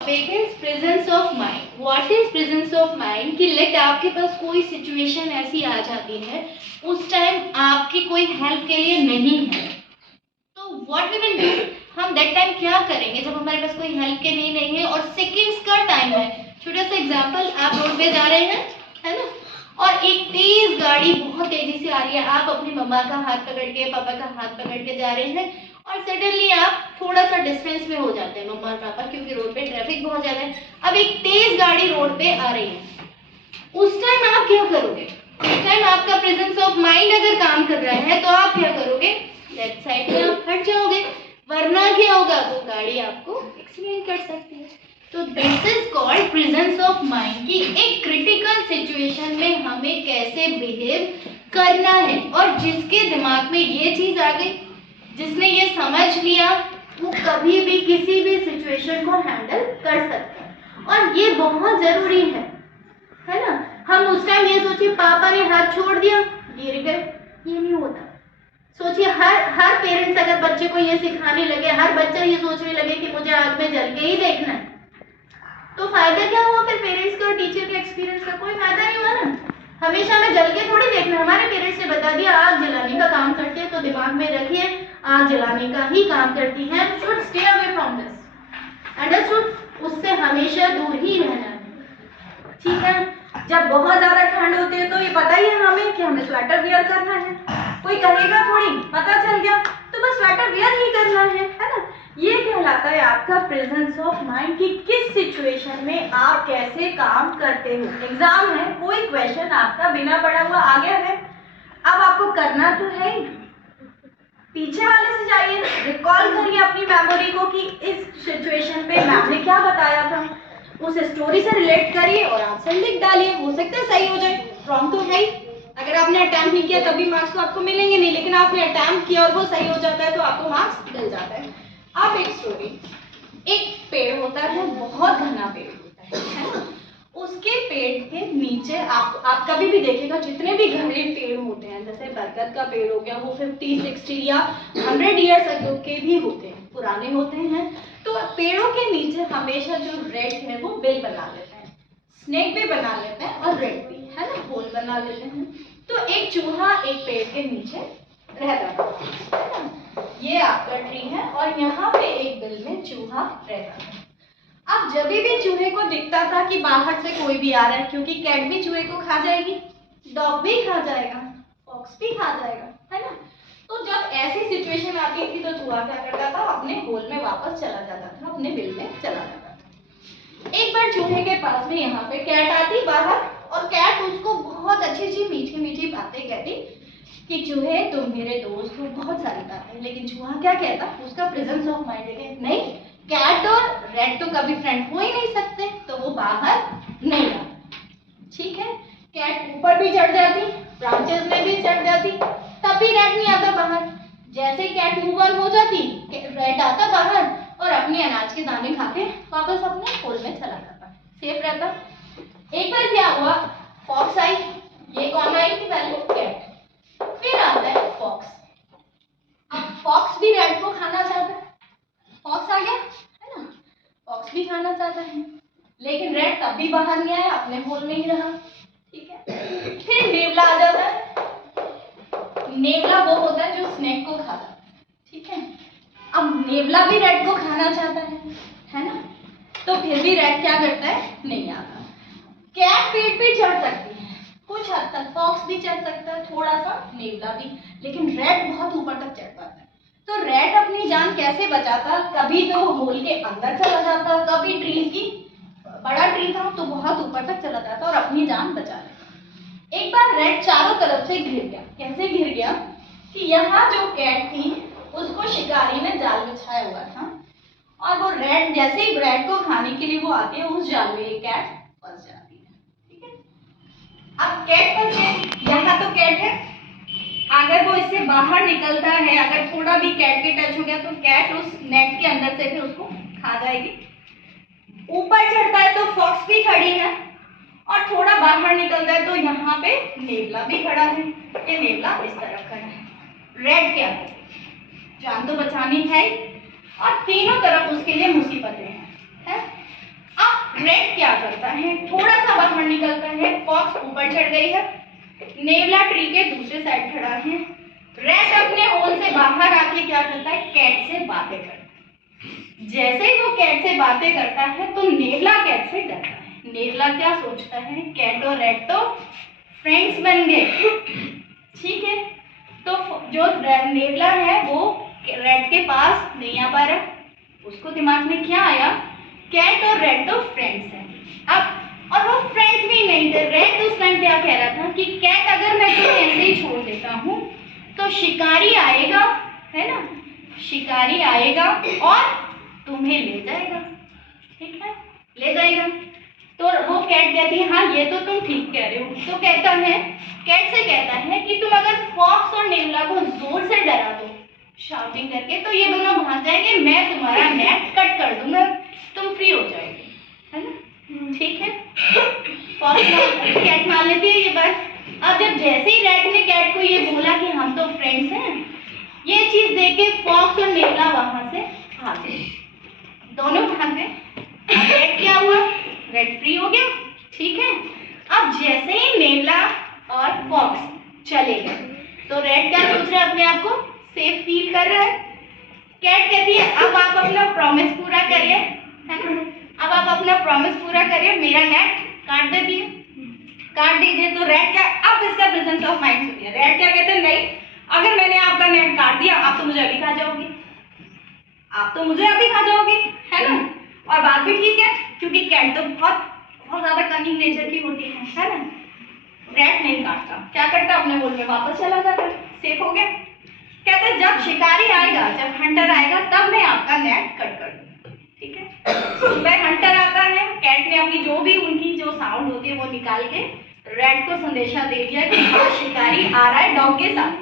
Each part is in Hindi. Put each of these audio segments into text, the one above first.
Topic presence of mind. What is presence of mind कि लेट आपके पास कोई सिचुएशन ऐसी आ जाती है, उस टाइम आपकी कोई हेल्प के लिए नहीं है, तो व्हाट वी विल डू, हम दैट टाइम क्या करेंगे जब हमारे पास कोई हेल्प के लिए नहीं है और सेकंड्स का टाइम है। छोटा सा एग्जांपल, आप रोड पे जा रहे हैं, है ना, और एक तेज गाड़ी बहुत तेजी से आ रही है, आप अपनी मम्मा का हाथ पकड़ के, पापा का हाथ पकड़ के जा रहे हैं और सडनली आप थोड़ा सा डिस्टेंस में हो जाते हैं मम्मा और पापा, क्योंकि रोड पे ट्रैफिक बहुत ज्यादा है। अब एक तेज गाड़ी रोड पे आ रही है, उस टाइम आप क्या करोगे? उस टाइम आपका प्रेजेंस ऑफ माइंड अगर काम कर रहा है तो आप क्या करोगे? लेफ्ट साइड में आप हट जाओगे, वरना क्या होगा, वो गाड़ी आपको एक्सीडेंट कर सकती है। तो this is called presence of mind कि एक क्रिटिकल सिचुएशन में हमें कैसे बिहेव करना है, और जिसके दिमाग में ये चीज आ गई, जिसने ये समझ लिया, वो कभी भी किसी भी सिचुएशन को हैंडल कर सकता है। और ये बहुत जरूरी है ना। हम उस टाइम ये सोचिए पापा ने हाथ छोड़ दिया, गिर गए, ये नहीं होता। सोचिए हर पेरेंट्स अगर बच्चे को ये सिखाने लगे, हर बच्चा ये सोचने लगे कि मुझे आग में जल के ही देखना है, तो फायदा क्या हुआ फिर पेरेंट्स का और टीचर के एक्सपीरियंस का? कोई फायदा नहीं हुआ ना। हमेशा हमें जल के थोड़ी देखना। हमारे पेरेंट्स ने बता दिया आग जलाने का काम करते हैं, तो दिमाग में रखिए आग जलाने का ही काम करती है। Should stay away from this, understood? उससे हमेशा दूर ही रहना है, ठीक है। जब बहुत ज्यादा ठंड होती है तो ये पता ही है हमें कि हमें स्वेटर वियर करना है, कोई कहेगा थोड़ी, पता चल गया तो बस स्वेटर वियर ही करना है ना। ये कहलाता है आपका प्रेजेंस ऑफ माइंड कि किस सिचुएशन में आप कैसे काम करते हो। एग्जाम है, कोई क्वेश्चन आपका बिना पढ़ा हुआ आ गया है, अब आपको करना तो है ही, पीछे वाले से जाइए, रिकॉल करिए अपनी मेमोरी को कि इस सिचुएशन पे मैम ने क्या बताया था, उस स्टोरी से रिलेट करिए और आंसर लिख डालिए। हो सकता है सही हो जाए, रॉन्ग तो है ही। अगर आपने अटेम्प्ट नहीं किया तभी मार्क्स तो आपको मिलेंगे नहीं, लेकिन आपने अटेम्प्ट किया और वो सही हो जाता है तो आपको मार्क्स मिल जाता है। अब एक स्टोरी, एक पेड़ होता है, बहुत घना पेड़ होता है ना, उसके पेड़ के नीचे आप कभी भी देखिएगा, जितने भी घने पेड़ होते हैं, जैसे बरगद का पेड़ हो गया, वो 50, 60 या 100 ईयर्स अगो के भी होते हैं, पुराने होते हैं, तो पेड़ों के नीचे हमेशा जो रेड है वो बिल बना लेते हैं, स्नेक भी बना लेते हैं और रेड भी, है ना, होल बना लेते हैं। तो एक चूहा एक पेड़ के नीचे रहता है ना, ये आपका ट्री है और यहाँ पे एक बिल में चूहा रहता है। अब जब भी चूहे को दिखता था कि बाहर से कोई भी आ रहा है, क्योंकि कैट भी चूहे को खा जाएगी, डॉग भी खा जाएगा, फॉक्स भी खा जाएगा, है ना, तो जब ऐसी सिचुएशन आती थी तो चूहा क्या करता था, अपने होल में वापस चला जाता था, अपने बिल में चला जाता था। एक बार चूहे के पास में यहाँ पे कैट आती बाहर, और कैट उसको बहुत अच्छी अच्छी मीठी मीठी बातें कहती कि चूहे तुम मेरे दोस्त हो, बहुत सारी बातें। लेकिन चूहा क्या कहता, उसका प्रेजेंस ऑफ माइंड है नहीं, कैट और रेड तो कभी फ्रेंड हो ही नहीं सकते, तो वो बाहर नहीं आता, ठीक है। कैट ऊपर भी चढ़ जाती, ब्रांचेस में भी चढ़ जाती, तब भी रेड नहीं आता बाहर। जैसे कैट मूव ऑन हो जाती, रेड आता बाहर और अपने अनाज के दाने खा के वापस अपने होल में चला जाता, सेफ रहता। एक बार क्या हुआ, फॉक्स आई, ये कौन आई थी पहले, कैट, फिर आता है फॉक्स। अब फॉक्स भी रेड को खाना चाहता है, फॉक्स आ गया, है ना, फॉक्स भी खाना चाहता है, लेकिन रेड तब भी बाहर नहीं आया, अपने होल में ही रहा, ठीक है। फिर नेवला आ जाता है, नेवला वो होता है जो स्नेक को खाता है, ठीक है। अब नेवला भी रेड को खाना चाहता है ना, तो फिर भी रेड क्या करता है, नहीं आता। कैट पेड़ पे चढ़ सकती है कुछ हद तक, फॉक्स भी चढ़ सकता है थोड़ा सा, नेवला भी, लेकिन रेड बहुत ऊपर तक चढ़ पाता है। तो रेड अपनी जान कैसे बचाता, कभी तो होल के अंदर चला जाता, कभी ट्री की, बड़ा ट्री था तो बहुत ऊपर तक चला जाता और अपनी जान बचा लेता। एक बार रेड चारों तरफ से घिर गया, कैसे घिर गया कि यहाँ जो कैट थी उसको शिकारी ने जाल बिछाया हुआ था, और वो रेड जैसे ही रेड को खाने के लिए वो आती है, उस जाल में ये कैट फंस जाती है, ठीक है। अब कैट फंस गई, यहाँ तो कैट है, अगर वो इससे बाहर निकलता है, अगर थोड़ा भी कैट के टच हो गया तो कैट उस नेट के अंदर से फिर उसको खा जाएगी। ऊपर चढ़ता है तो फॉक्स भी खड़ी है, और थोड़ा बाहर निकलता है तो यहाँ पे नेवला भी खड़ा है, ये नेवला इस तरफ खड़ा है। रेड क्या है, जान तो बचानी है, और तीनों तरफ उसके लिए मुसीबतें हैं, है? रेड क्या करता है, थोड़ा सा बाहर निकलता है, फॉक्स ऊपर चढ़ गई है, नेवला ट्री के दूसरे साइड खड़ा है। रेड अपने होल से बाहर आके क्या करता है, कैट से बातें करता है। जैसे ही वो कैट से बातें करता है तो नेवला कैट से डरता है। नेवला क्या सोचता है, कैट और रेड तो फ्रेंड्स बन गए, ठीक है। तो जो नेवला है वो रेड के पास नहीं आ पा रहा, उसको दिमाग में क्या आया, कैट और रेड तो फ्रेंड्स हैं। अब और वो फ्रेंड्स भी नहीं थे। रेड उस टाइम क्या कह रहा था कि कैट अगर मैं तुम्हें ऐसे ही छोड़ देता हूँ तो शिकारी आएगा, है ना, शिकारी आएगा और तुम्हें ले जाएगा, ठीक है, ले जाएगा। तो वो कैट कहती है हाँ ये तो तुम ठीक कह रहे हो। तो कहता है, कैट से कहता है कि तुम अगर फॉक्स और नेवला को जोर से डरा दो शाउटिंग करके तो ये दोनों भाग जाएंगे, मैं तुम्हारा नेट कट कर दूंगा, तुम फ्री हो जाएगी, है ना, ठीक है। फॉक्स कैट मान लेती है ये बात। अब जब जैसे ही रेड ने कैट को ये बोला कि हम तो फ्रेंड्स हैं, ये चीज देख के फॉक्स और नेवला वहां से भागे, दोनों भागे। अब रेड क्या हुआ, रेड फ्री हो गया, ठीक है। अब जैसे ही नेवला और फॉक्स चले गए तो रेड क्या सोच रहा है, अपने आप को सेफ फील कर रहा है। कैट कहती है अब आप अपना प्रॉमिस पूरा करिए, है ना, अब आप अपना प्रॉमिस पूरा करिए, मेरा नेट काट दीजिए, काट दीजिए। तो रेड क्या, अब इसका प्रेजेंस ऑफ माइंड सुनिए। रेड क्या कहते हैं, नहीं, अगर मैंने आपका नेट काट दिया आप तो मुझे अभी खा जाओगी, आप तो मुझे अभी खा जाओगी, है ना। और बात भी ठीक है क्योंकि कैट तो बहुत बहुत ज्यादा कनिंग नेचर की होती है ना। रेड नहीं काटता, क्या करता, अपने होल में वापस चला जाता, सेफ हो गया। कहता है जब शिकारी आएगा, जब हंटर आएगा तब मैं आपका नेट कट कर दूंगा, ठीक है। सुबह हंटर आता है, कैट ने अपनी जो भी उनकी जो साउंड होती है वो निकाल के रेड को संदेशा दे दिया कि हाँ शिकारी आ रहा है डॉग के साथ,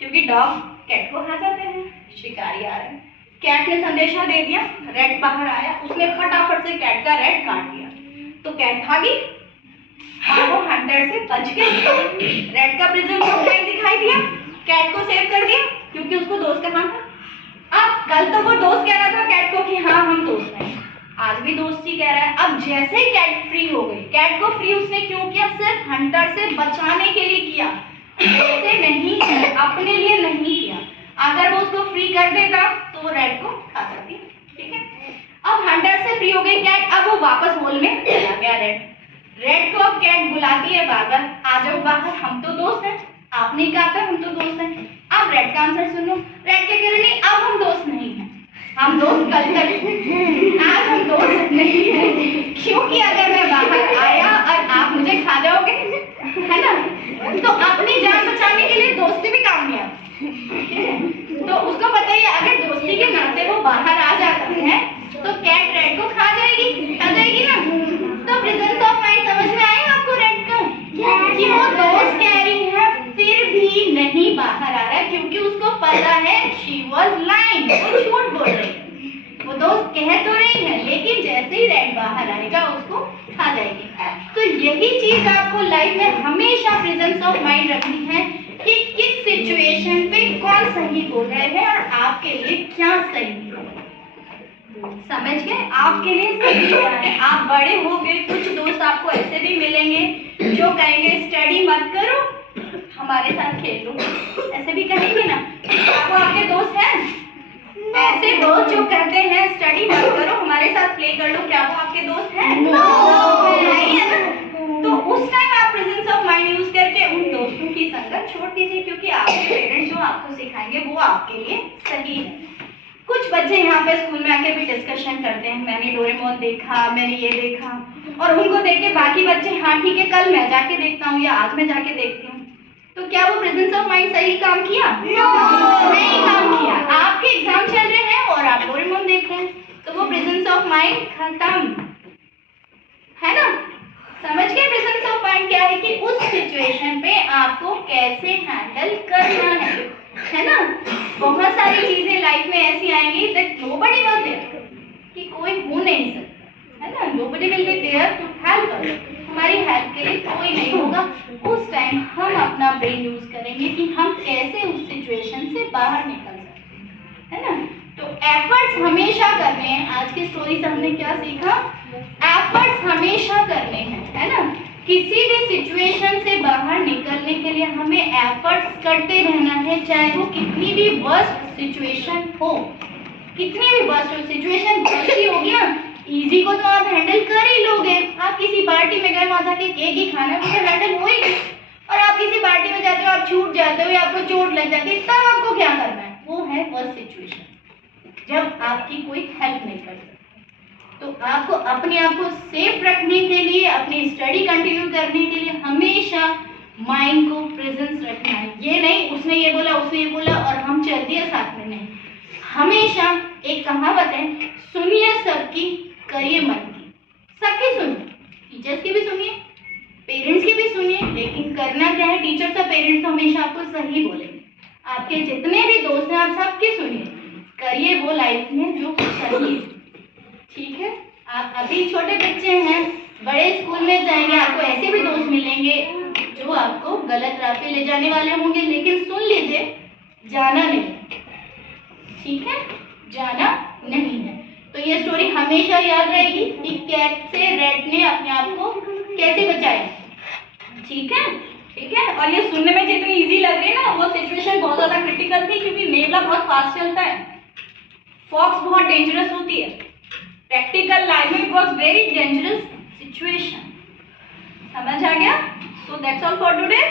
क्योंकि डॉग कैट को खा जाते हैं, शिकारी आ रहा है। कैट ने संदेशा दे दिया, रेड बाहर आया, उसने फटाफट से कैट का रेड काट दिया, तो कैट भागी और वो हंटर से बच गई। रेड का प्रिजन ऑफ माइंड दिखाई दिया, कैट को सेव कर दिया क्योंकि उसको दोस्त कहा था। अब कल तो वो दोस्त कह रहा था कैट को कि हाँ हम दोस्त हैं, आज भी दोस्ती कह रहा है। अब जैसे ही कैट फ्री हो गई, कैट को फ्री उसने क्यों किया, सिर्फ हंटर से बचाने के लिए किया, ऐसे नहीं, अपने लिए नहीं किया। अगर वो उसको फ्री कर देता तो वो रेड को खा जाती, ठीक है। अब हंटर से फ्री हो गई कैट, अब वो वापस होल में चला गया रेड। रेड को अब कैट बुलाती है बार बार, आ जाओ बाहर, हम तो दोस्त हैं, आपने कहा था हम तो दोस्त हैं। अब रेड का आंसर सुनो, रेड क्या कह रहे, नहीं अब हम दोस्त नहीं हैं, हम दोस्त कल तक, आज हम दोस्त नहीं हैं, क्योंकि अगर मैं बाहर आया और आप मुझे खा जाओगे, है ना, तो अपनी जान बचाने के लिए दोस्ती भी काम नहीं आती, ठीक है। तो उसको पता ही है अगर दोस्ती के नाते वो बाहर आ जाता है तो कैट रेड को खा जाएगी ना। तो प्रेजेंस ऑफ माइंड समझ में आया आपको रेड का, कि वो दोस्त कह रही है फिर भी नहीं बाहर आ रहा है क्योंकि उसको पता है शी वाज लाइंग, वो झूठ बोल रही है। वो दोस्त कह तो रही है लेकिन जैसे ही रेड बाहर आएगा उसको खा जाएगी। तो यही चीज आपको लाइफ में हमेशा प्रेजेंस ऑफ माइंड रखनी है कि किस सिचुएशन पे कौन सही बोल रहे हैं और आपके लिए क्या सही है। समझ गए, आपके लिए सही क्या है। आप बड़े हो गए, कुछ दोस्त आपको ऐसे भी मिलेंगे जो कहेंगे स्टडी मत करो, हमारे साथ खेल लो, ऐसे भी कहेंगे ना। आपको आपके दोस्त हैं ऐसे दोस्त जो कहते हैं स्टडी मत करो, हमारे साथ प्ले कर लो, क्या वो आपके दोस्त हैं? नहीं है ना। तो उस टाइम आप प्रेजेंस ऑफ माइंड यूज करके उन दोस्तों की संगत छोड़ दीजिए, क्योंकि आपके पेरेंट्स जो आपको सिखाएंगे वो आपके लिए सही है। कुछ बच्चे यहाँ पे स्कूल में आके भी डिस्कशन करते हैं, मैंने डोरेमोन देखा, मैंने ये देखा, और उनको देख के बाकी बच्चे हाँ ठीक है कल मैं जाके देखता हूँ या आज मैं जाके देखती हूँ। तो क्या वो प्रेजेंस ऑफ माइंड सही काम किया? नहीं काम किया। आपके एग्जाम चल रहे हैं और आप डोरेमोन देख रहे हैं, तो वो प्रेजेंस ऑफ माइंड खत्म, है ना। समझ गए प्रेजेंस ऑफ माइंड क्या है, कि उस सिचुएशन पे आपको कैसे हैंडल करना है ना। बहुत सारी चीजें लाइफ में ऐसी आएंगी दैट नोबडी वाज देयर, कि कोई हो नहीं सकता, है ना। Nobody will be there to help us, हमारी हेल्प के लिए कोई नहीं होगा। उस टाइम हम अपना ब्रेन यूज करेंगे कि हम कैसे उस सिचुएशन से बाहर निकल सकते हैं, है ना। तो एफर्ट एफर्ट्स हमेशा करने हैं। आज की स्टोरी से हमने क्या सीखा? एफर्ट्स हमेशा करने हैं, है ना। किसी भी सिचुएशन से बाहर निकलने के लिए हमें एफर्ट्स करते रहना है, चाहे वो कितनी भी वर्स्ट सिचुएशन हो। कितनी भी वर्स्ट सिचुएशन वर्स्ट होगी ना, इजी को तो आप हैंडल कर ही लोगे। आप किसी पार्टी में गए, वहां जाके केक ही खाना, वो तो हैंडल हो ही गई। और आप किसी पार्टी में जाते हो, आप छूट जाते हो या आपको चोट लग जाती है, तब आपको क्या करना है? वो है वर्स्ट सिचुएशन, जब आपकी कोई हेल्प नहीं कर सकता। तो आपको अपने आप को सेफ रखने के लिए, अपनी स्टडी कंटिन्यू करने के लिए हमेशा माइंड को प्रेजेंस रखना है। ये नहीं उसने ये बोला, उसने ये बोला और हम चल दिए साथ में, नहीं। हमेशा एक कहावत है, सुनिए सबकी, करिए मन की। सबकी सुनिए, टीचर्स की भी सुनिए, पेरेंट्स की भी सुनिए, लेकिन करना क्या है? टीचर्स और पेरेंट्स तो हमेशा आपको सही बोलेंगे। आपके जितने भी दोस्त हैं, आप सबकी सुनिए, करिए वो लाइफ में जो सही है। ठीक है, आप अभी छोटे बच्चे हैं, बड़े स्कूल में जाएंगे, आपको ऐसे भी दोस्त मिलेंगे जो आपको गलत राह पे ले जाने वाले होंगे, लेकिन सुन लीजिए, जाना नहीं, ठीक है, जाना नहीं है। तो ये स्टोरी हमेशा याद रहेगी कि कैसे रेड ने अपने आप को कैसे बचाया। ठीक है, ठीक है। और ये सुनने में जितनी इजी लग रही है ना, वो सिचुएशन बहुत ज्यादा क्रिटिकल थी, क्योंकि नेवला बहुत फास्ट चलता है, फॉक्स बहुत डेंजरस होती है। प्रैक्टिकल लाइफ में it was very dangerous situation. समझ आ गया? So that's all for today.